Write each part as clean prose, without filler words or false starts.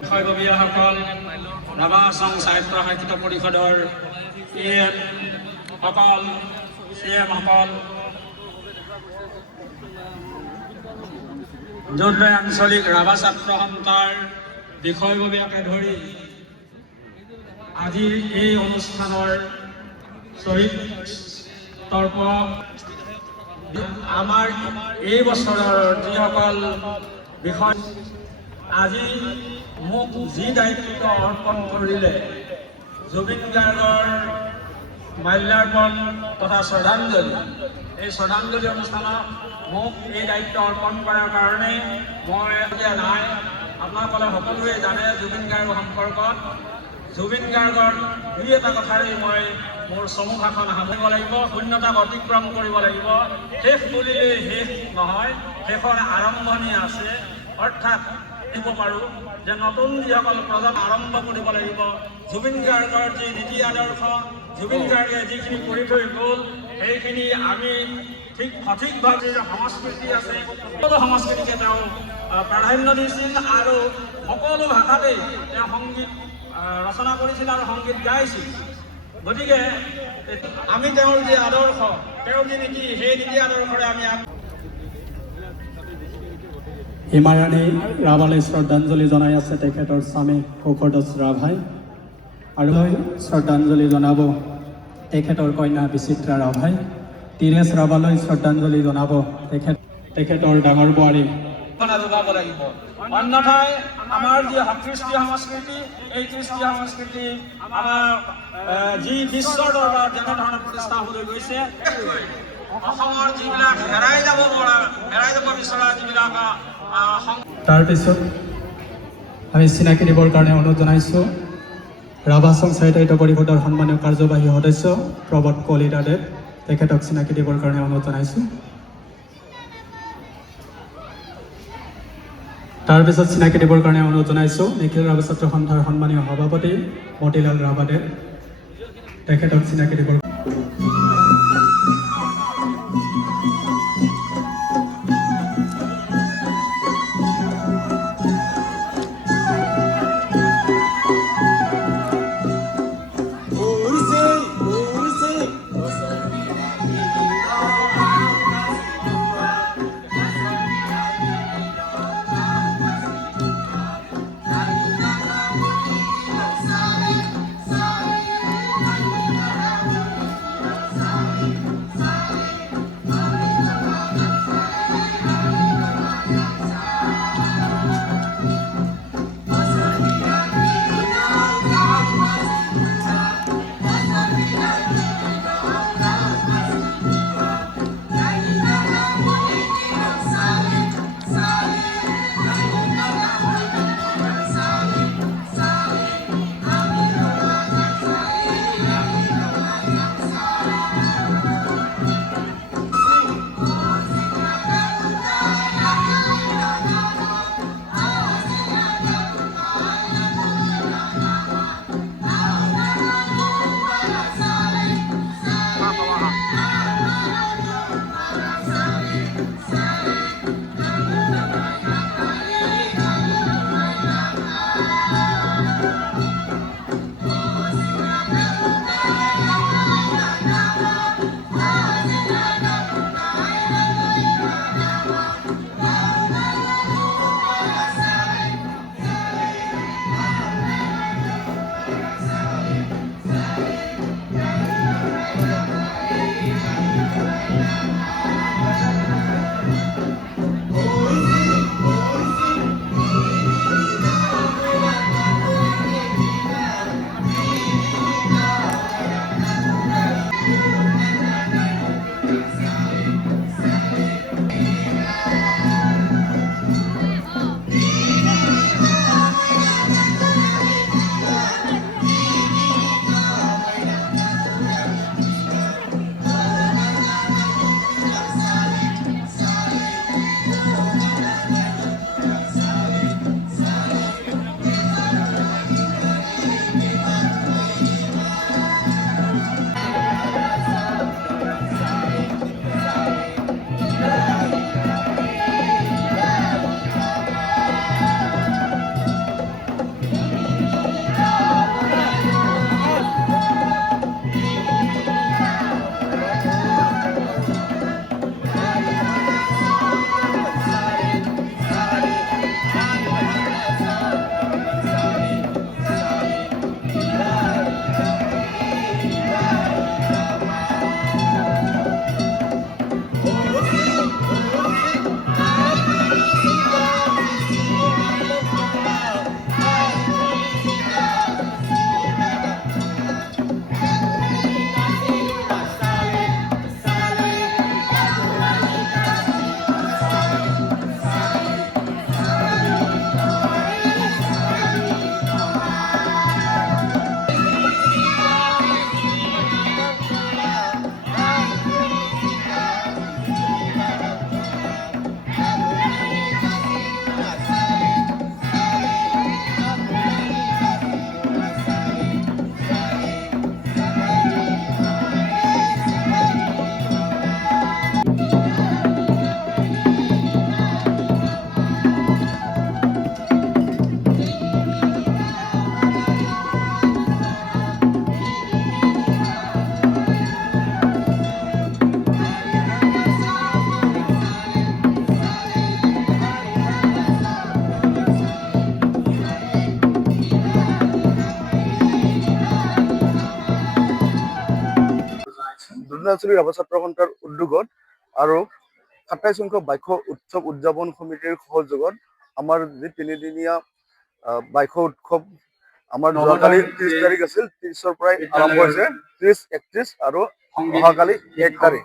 বিষয়ববীয়াসকল, ৰাভা আছাম সাহিত্য সাহিত্য পৰিষদৰ EM সকল, CM সকল, যোনটোৱে আঞ্চলিক ৰাভা ছাত্ৰ সন্থাৰ বিষয়ববীয়াকে ধৰি আজি এই অনুষ্ঠানৰ শ্বহীদ তৰ্ক আমাৰ এই বছৰৰ যিসকল বিষয় আজি মোক যি দায়িত্ব অৰ্পণ কৰিলে জুবিন গাৰ্গৰ মাল্যাৰ্পণ তথা শ্ৰদ্ধাঞ্জলি, এই শ্ৰদ্ধাঞ্জলি অনুষ্ঠানত মোক এই দায়িত্ব অৰ্পণ কৰাৰ কাৰণে মই এতিয়া নাই। আপোনালোকে সকলোৱে জানে জুবিন গাৰ্গ সম্পৰ্কত। জুবিন গাৰ্গৰ দুই এটা কথাৰে মই মোৰ চমু ভাষণ সামৰিব লাগিব, শূন্যতাক অতিক্ৰম কৰিব লাগিব। শেষ বুলিলে শেষ নহয়, শেষৰ আৰম্ভণি আছে। অৰ্থাৎ দিব পাৰোঁ যে নতুন যিসকল প্ৰজন্ম আৰম্ভ কৰিব লাগিব। জুবিন গাৰ্গৰ যি নীতি আদৰ্শ, জুবিন গাৰ্গে যিখিনি কৰি থৈ গ'ল সেইখিনি আমি সঠিকভাৱে সংস্কৃতি আছে, সকলো সংস্কৃতিকে তেওঁ প্ৰাধান্য দিছিল আৰু সকলো ভাষাতেই তেওঁ সংগীত ৰচনা কৰিছিল আৰু সংগীত গাইছিল। গতিকে আমি তেওঁৰ যি আদৰ্শ, তেওঁৰ যি নীতি, সেই নীতি আদৰ্শৰে আমি হিমাৰাণী ৰাভালৈ শ্ৰদ্ধাঞ্জলি জনাই আছে তেখেতৰ স্বামী কুশৰদাস ৰাভাই, আৰু শ্ৰদ্ধাঞ্জলি জনাব তেখেতৰ কন্যা বিচিত্ৰা ৰাভাই। তিৰেশ ৰাভালৈ শ্ৰদ্ধাঞ্জলি জনাব তেখেতৰ ডাঙৰ বোৱাৰী। যোগাব লাগিব, অন্যথাই আমাৰ যি কৃষ্টি সংস্কৃতি, এই কৃষ্টি সংস্কৃতি আমাৰ যি বিশ্বৰ দৰবাৰত যেনেধৰণে প্ৰতিষ্ঠা হ'বলৈ গৈছে, অসমৰ যিবিলাক হেৰাই যাব বিচৰা যিবিলাক তাৰপিছত আমি চিনাকি দিবৰ কাৰণে অনুৰোধ জনাইছোঁ ৰাভা আছাম সাহিত্য পৰিষদৰ সন্মানীয় কাৰ্যবাহী সদস্য প্ৰবত কলিতাদেৱ, তেখেতক চিনাকি দিবৰ কাৰণে অনুৰোধ জনাইছোঁ। তাৰপিছত চিনাকি দিবৰ কাৰণে অনুৰোধ জনাইছোঁ নিখিল ৰাভা ছাত্ৰ সন্থাৰ সন্মানীয় সভাপতি মতিলাল ৰাভাদেৱ, তেখেতক চিনাকি দিবৰ চন্দ্ৰাঞ্চলী ৰাভা ছাত্ৰ সন্থাৰ উদ্যোগত আৰু 27 সংখ্যক বাইশ উৎসৱ উদযাপন সমিতিৰ সহযোগত আমাৰ যি তিনিদিনীয়া বাইশ উৎসৱ আমাৰ যোৱাকালি 30 তাৰিখ আছিল, 30-ৰ পৰাই আৰম্ভ হৈছে, 30, 31 আৰু অহাকালি 1 তাৰিখ।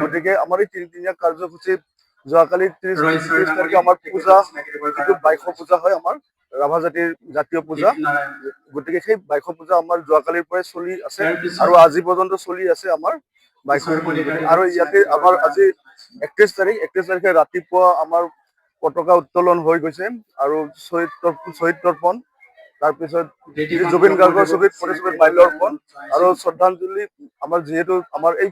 গতিকে আমাৰ এই তিনিদিনীয়া কাৰ্যসূচীত যোৱাকালি 30 তাৰিখে আমাৰ পূজা, যিটো বাইশ পূজা হয় আমাৰ ৰাভা জাতিৰ জাতীয় পূজা। গতিকে সেই বাইশ পূজা আমাৰ যোৱাকালিৰ পৰাই চলি আছে আৰু আজি পৰ্যন্ত চলি আছে আমাৰ বাইশ। আৰু ইয়াতে আমাৰ আজি 31 তাৰিখে ৰাতিপুৱা আমাৰ পতাকা উত্তোলন হৈ গৈছে আৰু শ্বহীদ তৰ্পণ, তাৰপিছত জুবিন গাৰ্গৰ ছবিত প্ৰতিচ্ছবিত মাল্যাৰ্পণ আৰু শ্ৰদ্ধাঞ্জলি। আমাৰ যিহেতু আমাৰ এই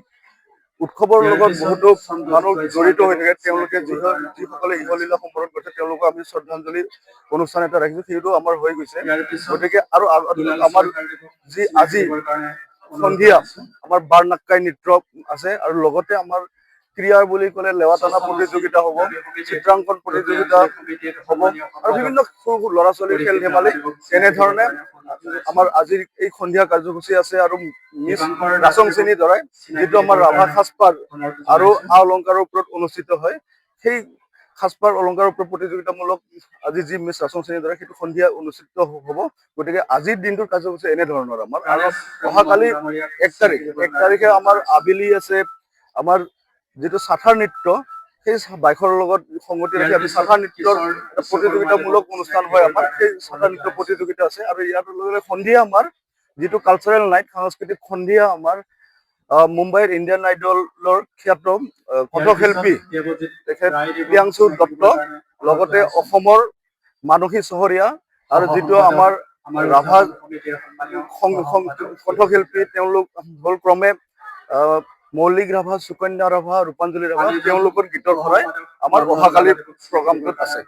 উৎসৱৰ লগত বহুতো মানুহ জড়িত হৈ থাকে, তেওঁলোকে যিসকলে ইহলীলা সম্পৰ্ক কৰিছে তেওঁলোকক আমি শ্ৰদ্ধাঞ্জলি অনুষ্ঠান এটা ৰাখিছো, সেইটো আমাৰ হৈ গৈছে। গতিকে আৰু আমাৰ যি আজি সন্ধিয়া আমাৰ বাৰনাক্কাই নৃত্য আছে আৰু লগতে আমাৰ ক্ৰীড়া বুলি ক'লে লেৱা টানা প্ৰতিযোগিতা হ'ব, চিত্ৰাংকন প্ৰতিযোগিতা হ'ব আৰু বিভিন্ন সৰু ল'ৰা ছোৱালীৰ খেল ধেমালি। এনেধৰণে আমাৰ আজিৰ এই সন্ধিয়া কাৰ্যসূচী আছে আৰু মিছ ৰাচং শ্ৰেণী ধৰাই যিটো আমাৰ ৰাভা সাজপাৰ আৰু আ অলংকাৰৰ ওপৰত অনুষ্ঠিত হয়, সেই সাজপাৰ অলংকাৰৰ ওপৰত প্ৰতিযোগিতামূলক আজি যি মিছ ৰাচং শ্ৰেণী ধৰাই সেইটো সন্ধিয়া অনুষ্ঠিত হ'ব। গতিকে আজিৰ দিনটোৰ কাৰ্যসূচী এনেধৰণৰ আমাৰ। আৰু অহাকালি 1 তাৰিখে আমাৰ আবেলি আছে আমাৰ যিটো চাথাৰ নৃত্য, সেই বাইশৰ লগত সংগতি ৰাখি আমি চাথাৰ নৃত্যৰ প্ৰতিযোগিতামূলক অনুষ্ঠান হয় আমাৰ, সেই চাথাৰ নৃত্য প্ৰতিযোগিতা আছে। আৰু ইয়াৰ লগে সন্ধিয়া আমাৰ যিটো কালচাৰেল নাইট, সাংস্কৃতিক সন্ধিয়া আমাৰ মুম্বাইৰ ইণ্ডিয়ান আইডলৰ খ্যাত কণ্ঠশিল্পী তেখেত প্ৰিয়াংশু দত্ত, লগতে অসমৰ মানসী চহৰীয়া আৰু যিটো আমাৰ ৰাভা কণ্ঠশিল্পী, তেওঁলোক হ'ল ক্ৰমে মৌলিক ৰাভা, সুকন্যা ৰাভা, ৰূপাঞ্জলি ৰাভা, তেওঁলোকৰ গীতৰ ভৰাই আমাৰ অহাকালিৰ প্ৰগ্ৰামটোত আছে।